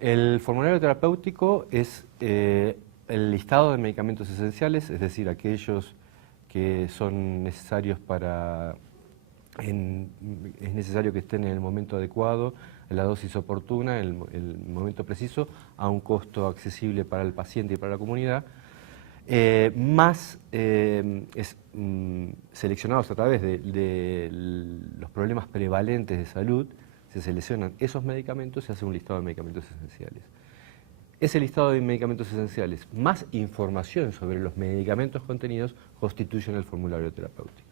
El formulario terapéutico es el listado de medicamentos esenciales, es decir, aquellos que son necesarios es necesario que estén en el momento adecuado, en la dosis oportuna, en el momento preciso, a un costo accesible para el paciente y para la comunidad, seleccionados a través de los problemas prevalentes de salud. Se seleccionan esos medicamentos y se hace un listado de medicamentos esenciales. Ese listado de medicamentos esenciales, más información sobre los medicamentos contenidos, constituyen el formulario terapéutico.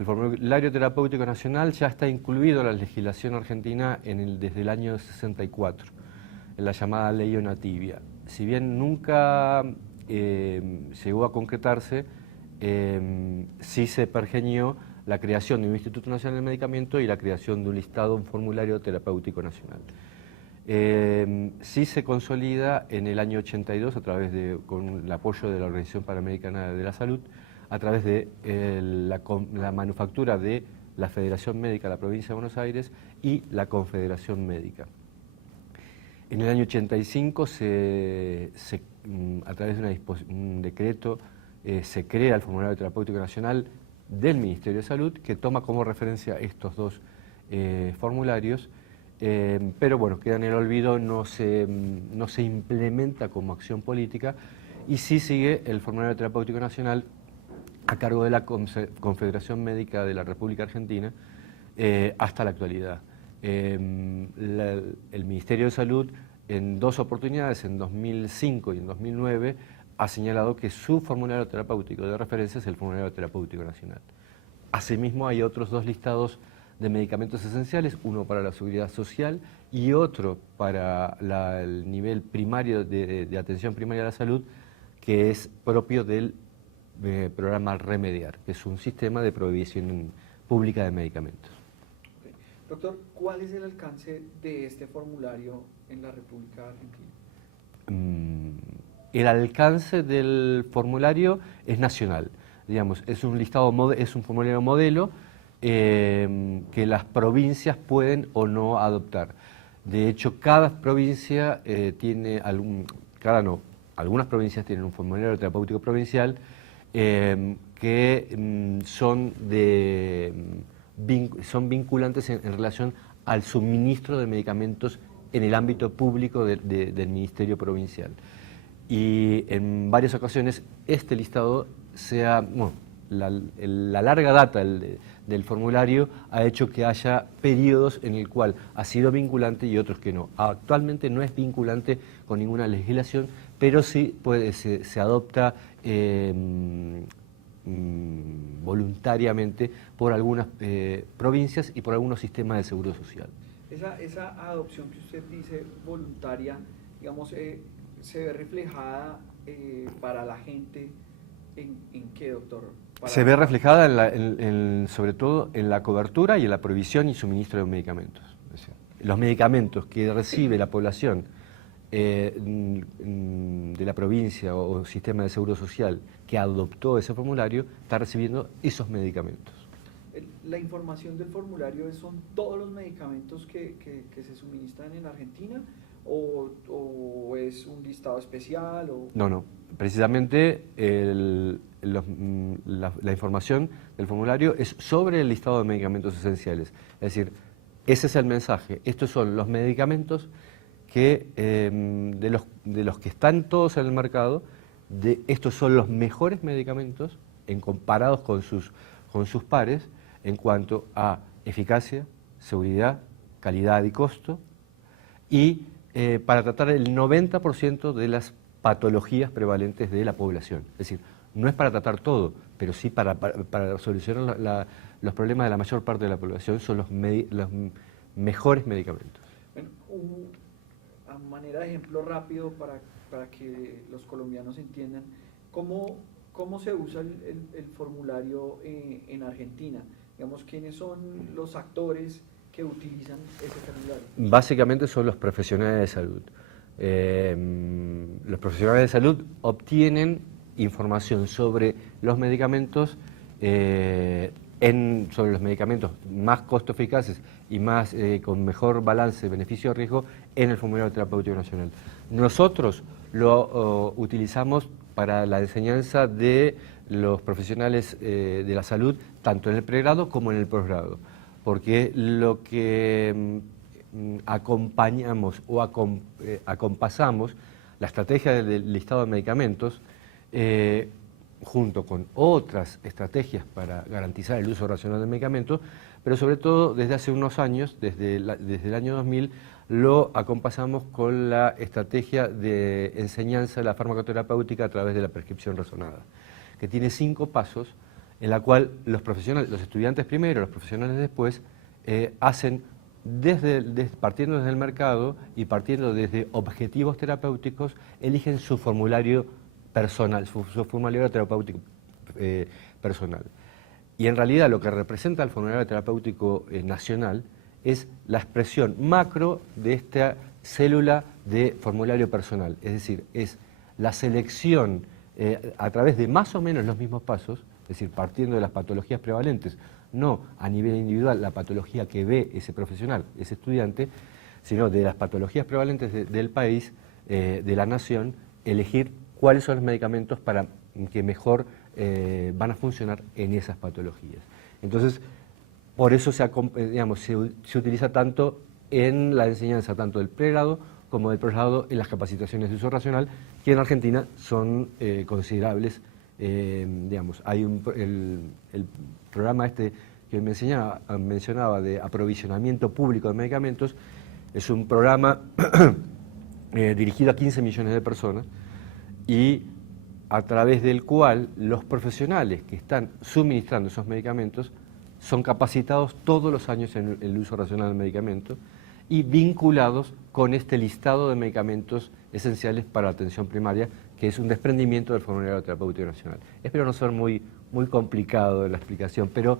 El formulario terapéutico nacional ya está incluido en la legislación argentina desde el año 64, en la llamada Ley Onatibia. Si bien nunca llegó a concretarse, sí se pergeñó la creación de un Instituto Nacional del Medicamento y la creación de un listado, un formulario terapéutico nacional. Sí se consolida en el año 82 con el apoyo de la Organización Panamericana de la Salud, a través de la manufactura de la Federación Médica de la Provincia de Buenos Aires y la Confederación Médica. En el año 85, a través de un decreto, se crea el Formulario Terapéutico Nacional del Ministerio de Salud, que toma como referencia estos dos formularios, pero bueno, queda en el olvido, no se implementa como acción política, y sí sigue el Formulario Terapéutico Nacional a cargo de la Confederación Médica de la República Argentina hasta la actualidad. El Ministerio de Salud, en dos oportunidades, en 2005 y en 2009, ha señalado que su formulario terapéutico de referencia es el Formulario Terapéutico Nacional. Asimismo, hay otros dos listados de medicamentos esenciales, uno para la seguridad social y otro para el nivel primario de atención primaria a la salud, que es propio del programa Remediar, que es un sistema de provisión pública de medicamentos. Okay. Doctor, ¿cuál es el alcance de este formulario en la República Argentina? El alcance del formulario es nacional, digamos, es un formulario modelo que las provincias pueden o no adoptar. De hecho, cada provincia algunas provincias tienen un formulario terapéutico provincial que son vinculantes en relación al suministro de medicamentos en el ámbito público del Ministerio Provincial. Y en varias ocasiones este listado la larga data del formulario ha hecho que haya periodos en el cual ha sido vinculante y otros que no. Actualmente no es vinculante con ninguna legislación, pero sí se adopta voluntariamente por algunas provincias y por algunos sistemas de seguro social. Esa adopción que usted dice voluntaria, digamos, se ve reflejada para la gente ¿en qué, doctor? Se ve reflejada sobre todo en la cobertura y en la provisión y suministro de medicamentos. Es decir, los medicamentos que recibe la población de la provincia o sistema de seguro social que adoptó ese formulario está recibiendo esos medicamentos. ¿La información del formulario son todos los medicamentos que se suministran en Argentina o es un listado especial? No, precisamente la información del formulario es sobre el listado de medicamentos esenciales. Es decir, ese es el mensaje. Estos son los medicamentos de los que están todos en el mercado, estos son los mejores medicamentos comparados con sus pares en cuanto a eficacia, seguridad, calidad y costo, y para tratar el 90% de las patologías prevalentes de la población. Es decir, no es para tratar todo, pero sí para solucionar los problemas de la mayor parte de la población, son los mejores medicamentos. Bueno, a manera de ejemplo rápido para que los colombianos entiendan, ¿cómo se usa el formulario en Argentina? Digamos, ¿quiénes son los actores que utilizan ese formulario? Básicamente son los profesionales de salud. Los profesionales de salud obtienen información sobre los medicamentos sobre los medicamentos más costo eficaces y más con mejor balance beneficio-riesgo en el formulario terapéutico nacional. Nosotros lo utilizamos para la enseñanza de los profesionales de la salud, tanto en el pregrado como en el posgrado, porque lo que acompañamos o acompasamos la estrategia del listado de medicamentos junto con otras estrategias para garantizar el uso racional del medicamento, pero sobre todo desde hace unos años, desde el año 2000, lo acompasamos con la estrategia de enseñanza de la farmacoterapéutica a través de la prescripción razonada, que tiene 5 pasos en la cual los profesionales, los estudiantes primero, los profesionales después, hacen partiendo desde el mercado y partiendo desde objetivos terapéuticos, eligen su formulario personal, su formulario terapéutico personal. Y en realidad lo que representa el formulario terapéutico nacional es la expresión macro de esta célula de formulario personal, es decir, es la selección a través de más o menos los mismos pasos, es decir, partiendo de las patologías prevalentes, no a nivel individual la patología que ve ese profesional, ese estudiante, sino de las patologías prevalentes del país, de la nación, elegir cuáles son los medicamentos para que mejor van a funcionar en esas patologías. Entonces, por eso se utiliza tanto en la enseñanza, tanto del pregrado como del posgrado, en las capacitaciones de uso racional, que en Argentina son considerables. Hay el programa este que mencionaba de aprovisionamiento público de medicamentos, es un programa dirigido a 15 millones de personas y a través del cual los profesionales que están suministrando esos medicamentos son capacitados todos los años en el uso racional del medicamento y vinculados con este listado de medicamentos esenciales para la atención primaria, que es un desprendimiento del formulario terapéutico nacional. Espero no ser muy complicado en la explicación, pero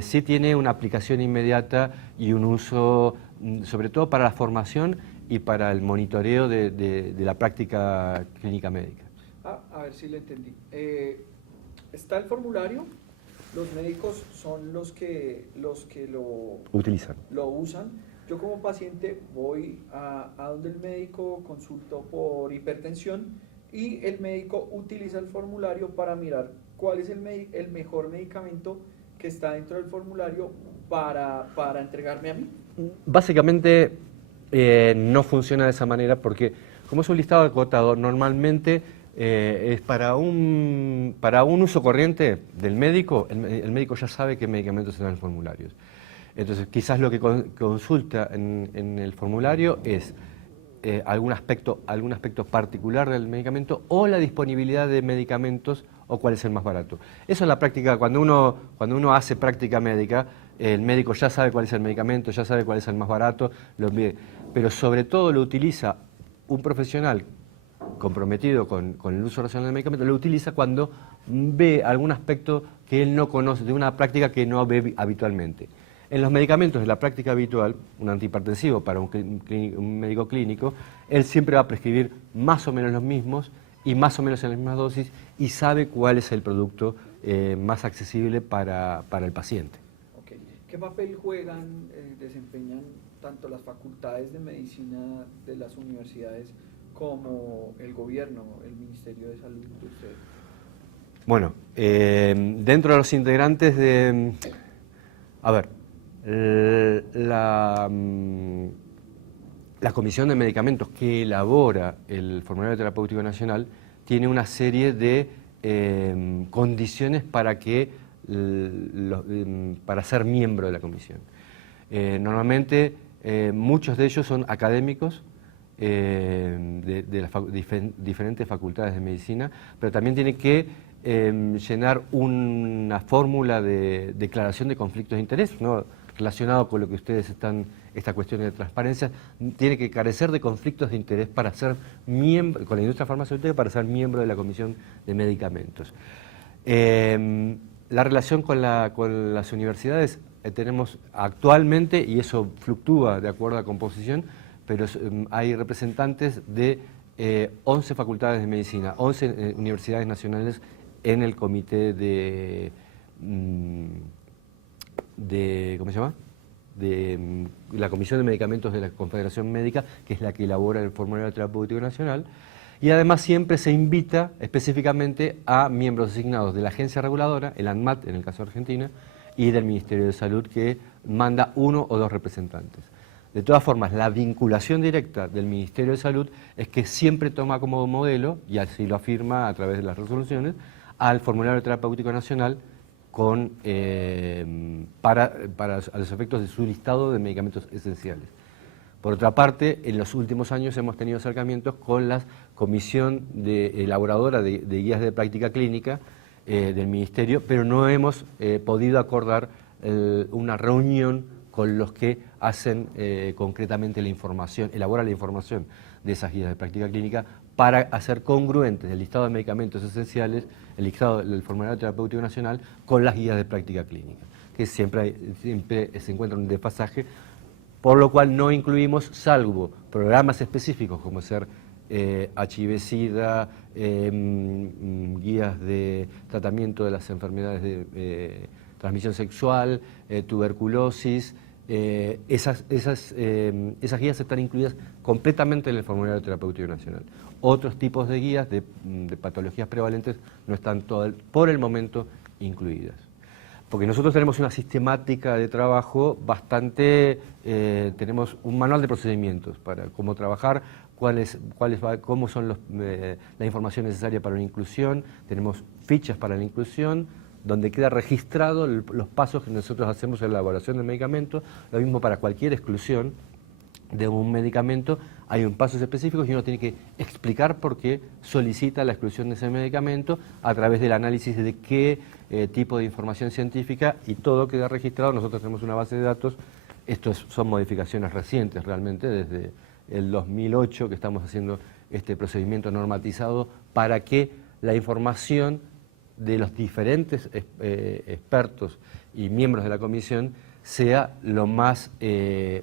sí tiene una aplicación inmediata y un uso, sobre todo para la formación y para el monitoreo de la práctica clínica médica. A ver si le entendí. Está el formulario, los médicos son los que lo usan. Yo como paciente voy a donde el médico, consulto por hipertensión y el médico utiliza el formulario para mirar cuál es el mejor medicamento que está dentro del formulario para entregarme a mí. Básicamente no funciona de esa manera porque como es un listado acotado, normalmente es para un uso corriente del médico, el médico ya sabe qué medicamentos están en los formularios. Entonces, quizás lo que consulta en el formulario es algún aspecto particular del medicamento o la disponibilidad de medicamentos o cuál es el más barato. Eso en la práctica, cuando uno hace práctica médica, el médico ya sabe cuál es el medicamento, ya sabe cuál es el más barato, pero sobre todo lo utiliza un profesional comprometido con el uso racional del medicamento, lo utiliza cuando ve algún aspecto que él no conoce, de una práctica que no ve habitualmente. En los medicamentos de la práctica habitual, un antihipertensivo para un médico clínico, él siempre va a prescribir más o menos los mismos y más o menos en las mismas dosis y sabe cuál es el producto más accesible para el paciente. Okay. ¿Qué papel desempeñan tanto las facultades de medicina de las universidades como el gobierno, el Ministerio de Salud de ustedes? Bueno, dentro de los integrantes de... A ver, la Comisión de Medicamentos que elabora el Formulario Terapéutico Nacional tiene una serie de condiciones para ser miembro de la comisión. Normalmente muchos de ellos son académicos de las diferentes facultades de medicina, pero también tienen que llenar una fórmula de declaración de conflictos de interés, ¿no? Relacionado con lo que ustedes esta cuestión de transparencia, tiene que carecer de conflictos de interés para ser miembro, con la industria farmacéutica, para ser miembro de la Comisión de Medicamentos. La relación con las universidades tenemos actualmente, y eso fluctúa de acuerdo a la composición, pero hay representantes de 11 facultades de medicina, 11 universidades nacionales en el comité ¿cómo se llama? De la Comisión de Medicamentos de la Confederación Médica, que es la que elabora el Formulario Terapéutico Nacional, y además siempre se invita específicamente a miembros designados de la agencia reguladora, el ANMAT en el caso de Argentina, y del Ministerio de Salud, que manda 1 o 2 representantes. De todas formas, la vinculación directa del Ministerio de Salud es que siempre toma como modelo, y así lo afirma a través de las resoluciones, al Formulario Terapéutico Nacional para a los efectos de su listado de medicamentos esenciales. Por otra parte, en los últimos años hemos tenido acercamientos con la Comisión Elaboradora de Guías de Práctica Clínica del Ministerio, pero no hemos podido acordar una reunión con los que hacen concretamente la información, elaboran la información de esas guías de práctica clínica para hacer congruentes el listado de medicamentos esenciales, el listado del Formulario Terapéutico Nacional, con las guías de práctica clínica, que siempre se encuentra un desfasaje, por lo cual no incluimos, salvo programas específicos como ser HIV-Sida, guías de tratamiento de las enfermedades de transmisión sexual, tuberculosis. Esas guías están incluidas completamente en el Formulario Terapéutico Nacional. Otros tipos de guías de patologías prevalentes no están por el momento incluidas. Porque nosotros tenemos una sistemática de trabajo bastante, tenemos un manual de procedimientos para cómo trabajar, cómo son la información necesaria para la inclusión, tenemos fichas para la inclusión, donde queda registrado los pasos que nosotros hacemos en la elaboración del medicamento. Lo mismo para cualquier exclusión de un medicamento, hay un pasos específicos y uno tiene que explicar por qué solicita la exclusión de ese medicamento a través del análisis de qué tipo de información científica, y todo queda registrado. Nosotros tenemos una base de datos, estos son modificaciones recientes realmente, desde el 2008 que estamos haciendo este procedimiento normatizado para que la información de los diferentes expertos y miembros de la comisión sea lo más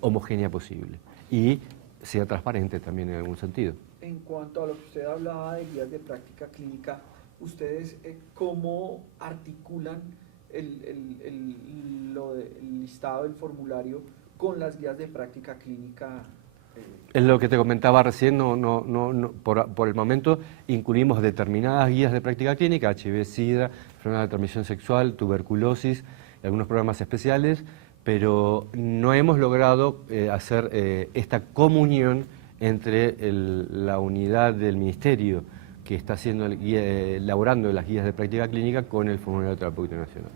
homogénea posible y sea transparente también en algún sentido. En cuanto a lo que usted hablaba de guías de práctica clínica, ¿ustedes cómo articulan el listado del formulario con las guías de práctica clínica? Es lo que te comentaba recién, por el momento incluimos determinadas guías de práctica clínica, HIV, SIDA, enfermedad de transmisión sexual, tuberculosis, algunos programas especiales, pero no hemos logrado hacer esta comunión entre la unidad del Ministerio que está elaborando las guías de práctica clínica con el Formulario Terapéutico Nacional.